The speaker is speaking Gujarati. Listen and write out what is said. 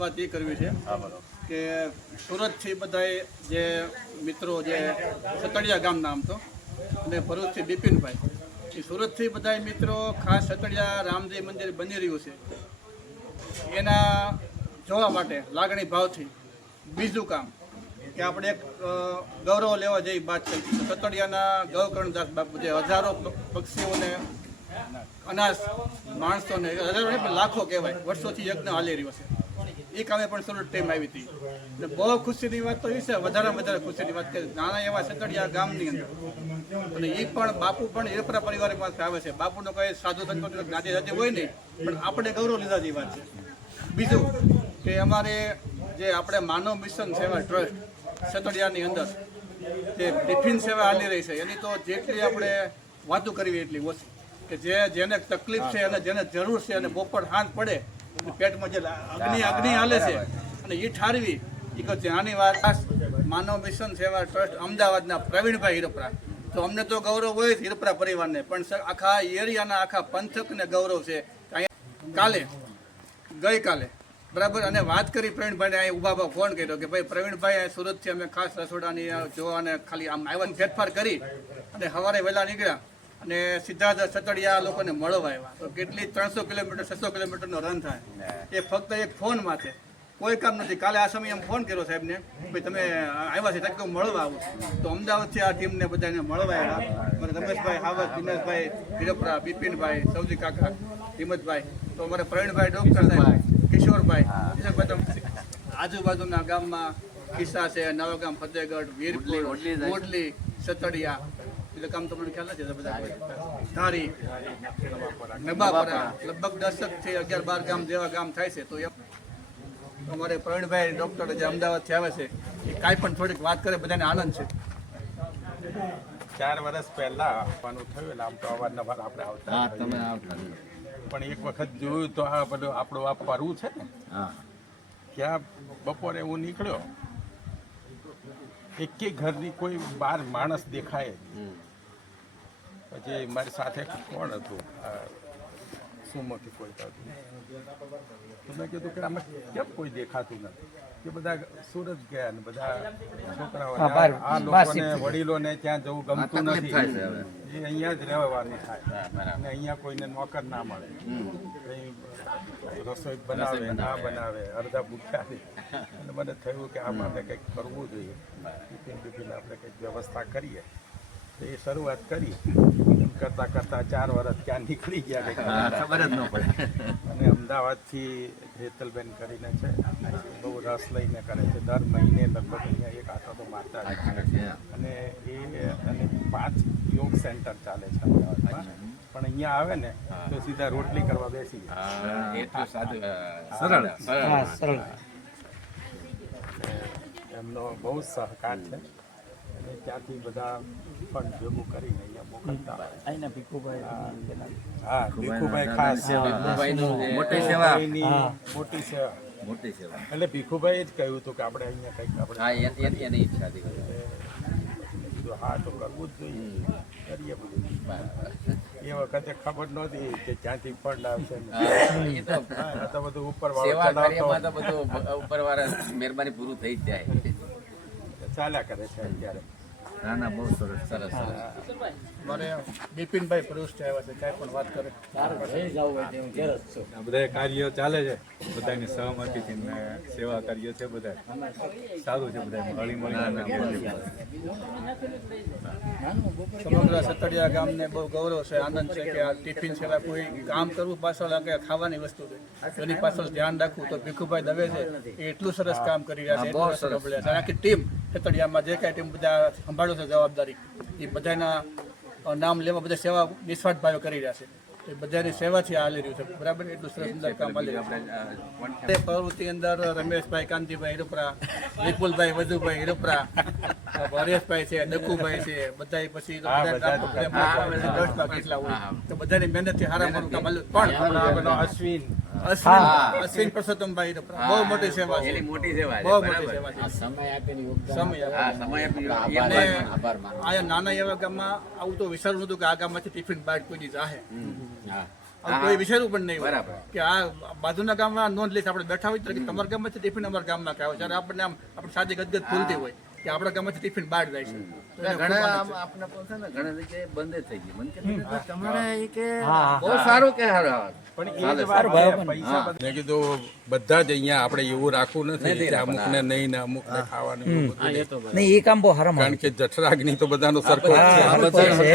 વાત એ કરવી છે કે સુરતથી બધાએ જે મિત્રો જે સતડિયા ગામના આમ તો અને ભરૂચથી બિપિનભાઈ એ સુરતથી બધાએ મિત્રો ખાસ સતડિયા રામદેવ મંદિર બની રહ્યું છે એના જોવા માટે લાગણી ભાવથી બીજું કામ કે આપણે એક ગૌરવ લેવા જેવી વાત છે સતડિયાના ગૌકર્ણદાસ બાપુ જે હજારો પક્ષીઓને અનાજ માણસોને હજારો નહીં પણ લાખો કહેવાય વર્ષોથી યજ્ઞ હાલી રહ્યો છે એ કામે પણ સુરત ટીમ આવી હતી એટલે બહુ ખુશીની વાત તો એ છે વધારે ખુશીની વાત કે નાના એવા સતડિયા ગામની અંદર અને એ પણ બાપુ પણ હિરપરા પરિવાર પાસે આવે છે બાપુનો કોઈ સાધુ સંતો જ્ઞાતિ જાતિ હોય નહીં પણ આપણે ગૌરવ લીધા જેવી વાત છે બીજું કે અમારે જે આપણે માનવ મિશન સેવા ટ્રસ્ટ સતડિયાની અંદર જે ટિફિન સેવા હાલી રહી છે એની તો જેટલી આપણે વાતો કરવી એટલી ઓછી કે જેને તકલીફ છે અને જેને જરૂર છે અને બપોર હાંજ પડે પેટમાં જે અગ્નિ હાલે છે અને એ ઠારવી એ કહે આની વાત માનવ મિશન સેવા ટ્રસ્ટ અમદાવાદના પ્રવીણભાઈ હિરપરા તો અમને તો ગૌરવ હોય જ હિરપરા પરિવારને પણ આખા એરિયાના આખા પંથકને ગૌરવ છે ગઈકાલે બરાબર અને વાત કરી પ્રવીણભાઈને અહીં ઉભા ફોન કર્યો કે ભાઈ પ્રવીણભાઈ સુરતથી અમે ખાસ રસોડાની જોવાને ખાલી આમ આવ્યા ફેરફાર કરી અને સવારે વહેલા નીકળ્યા અને સીધા જ સતડિયા લોકોને મળવા આવ્યા તો કેટલી 300 કિલોમીટર 600 કિલોમીટરનો રન થાય એ ફક્ત એક ફોનમાં છે કોઈ કામ નથી કાલે આ સમયે એમ ફોન કર્યો સાહેબને ભાઈ તમે આવ્યા છે તો મળવા આવું તો અમદાવાદથી આ ટીમને બધાને મળવા આવ્યા મને રમેશભાઈ હાવત દિનેશભાઈ હિરપરા બિપિનભાઈ સૌજી કાકા હિંમતભાઈ તો અમારે પ્રવીણભાઈ ડોક્ટર સાહેબ કિશોરભાઈ આજુબાજુના ગામમાં કિસ્સા છે નવાગામ ફતેહગઢ વીરપુર મોડલી સતડિયા એટલે કામ તમને ખ્યાલ નથી બધા ધારી નબાપરા લગભગ 10 થી 11-12 ગામ જેવા ગામ થાય છે તો અમારે પ્રવીણભાઈ ડોક્ટર જે અમદાવાદથી આવે છે એ કાંઈ પણ થોડીક વાત કરે બધાને આનંદ છે 4 વર્ષ પહેલા આવવાનું થયું આમ તો અવારનવાર આપણે આવતા પણ એક વખત જોયું તો આ બધું આપણું આ પરવું છે ને ત્યાં બપોરે હું નીકળ્યો એકે ઘરની કોઈ 12 માણસ દેખાય પછી મારી સાથે કોણ હતું સુમોથી કોઈ હતું તો મેં કીધું કે આમાં કેમ કોઈ દેખાતું નથી કે બધા સુરત ગયા ને બધા છોકરાઓ આ લોકોને વડીલોને ત્યાં જવું ગમતું નથી એ અહીંયા જ રહેવાનું થાય અને અહીંયા કોઈને નોકર ના મળે રસોઈ બનાવે ના બનાવે અડધા ભૂખ્યા છે અને મને થયું કે આ માટે કંઈક કરવું જોઈએ ટિફિન આપણે કંઈક વ્યવસ્થા કરીએ તો એ શરૂઆત કરી કરતાં 4 વર્ષ ક્યાં નીકળી ગયા ખબર જ ન પડે અને અમદાવાદથી હેતલબેન કરીને છે બહુ રસ લઈને કરે છે દર મહિને લગભગ અહીંયા એક આટો તો મારતા અને એ અને 5 યોગ સેન્ટર ચાલે છે અમદાવાદમાં પણ અહીંયા આવે ને તો સીધા રોટલી કરવા બેસી સરળ એમનો બહુ સહકાર છે અને ત્યાંથી બધા ફંડ ભેગું કરીને અહીંયા મોકલતા અહીંના ભીખુભાઈ ખાસ મોટી સેવા એટલે ભીખુભાઈ જ કહ્યું હતું કે આપણે અહીંયા કંઈક આપણે એની ઈચ્છા હતી હા તો કરવું જ જોઈએ કરીએ બધું એ વખતે ખબર નહોતી કે ક્યાંથી ફંડ આવશે તો બધું ઉપરવાળા મહેરબાની પૂરું થઈ જ જાય ચાલ્યા કરે છે અત્યારે ના બહુ સરસ મારે બિપિનભાઈ ભરૂચથી આવ્યા છે કાંઈ પણ વાત કરે બધા કાર્યો ચાલે છે બધાની સહમતીથી સેવા કાર્ય છે બધા સારું છે બધા હળી મળીને સમગ્ર સતડિયા ગામને બહુ ગૌરવ છે આનંદ છે કે આ ટિફિન સેવા કોઈ કામ કરવું પાછળ કે ખાવાની વસ્તુ છે એની પાછળ ધ્યાન રાખવું તો ભીખુભાઈ દવે છે એ એટલું સરસ કામ કરી રહ્યા છે આખી ટીમ સતડિયામાં જે કાંઈ ટીમ બધા સંભાળો છે જવાબદારી એ બધાના નામ લેવા બધા સેવા નિસ્વાર્થ ભાવે કરી રહ્યા છે એ બધાની સેવાથી હાલી રહ્યું છે બરાબર એટલું સરસ સુંદર કામ હાલી રહ્યું છે પ્રવૃત્તિ અંદર રમેશભાઈ કાંતિભાઈ હિરપરા વિપુલભાઈ વધુભાઈ હિરપરા હરેશભાઈ છે ડકુભાઈ છે બધા પછી કેટલા હોય તો બધાની મહેનતથી સારા મોટું કામ હાલ્યું પણ અશ્વિન પરસોત્તમભાઈ હિરપરા બહુ મોટી સેવા છે બહુ મોટી સેવા છે સમય આ નાના એવા ગામમાં આવું તો વિચારવું નતું કે આ ગામમાંથી ટિફિન બાદ કોઈ જાહે કોઈ વિચારવું પણ નહીં હોય બરાબર. કે આ બાજુના ગામમાં નોંધ લઈશ આપણે બેઠા હોય તો કે તમારા ગામમાંથી ટિફિન અમારા ગામમાં કે આવે ત્યારે આપણને આમ આપણે સાદી ગદગદ ખુલતી હોય કે આપણા ગામમાંથી ટિફિન બહાર જાય છે તો એને ખૂબ ઘણા આનંદ આમ છે. આપને પણ છે ને ઘણા જગ્યાએ બંધ જ થઈ ગઈ મને કે તમારે એ કે બહુ સારું કે પણ એ જ વાત છે, પૈસા મેં કીધું બધા જ અહીંયા આપણે એવું રાખવું નથી કે અમુકને નહીં ને અમુકને ખાવાનું એવું બધું નહીં. નહીં એ કામ બહુ હારામાં કારણ કે જઠરાગ્નિ તો બધાનો સરખો જ છે છે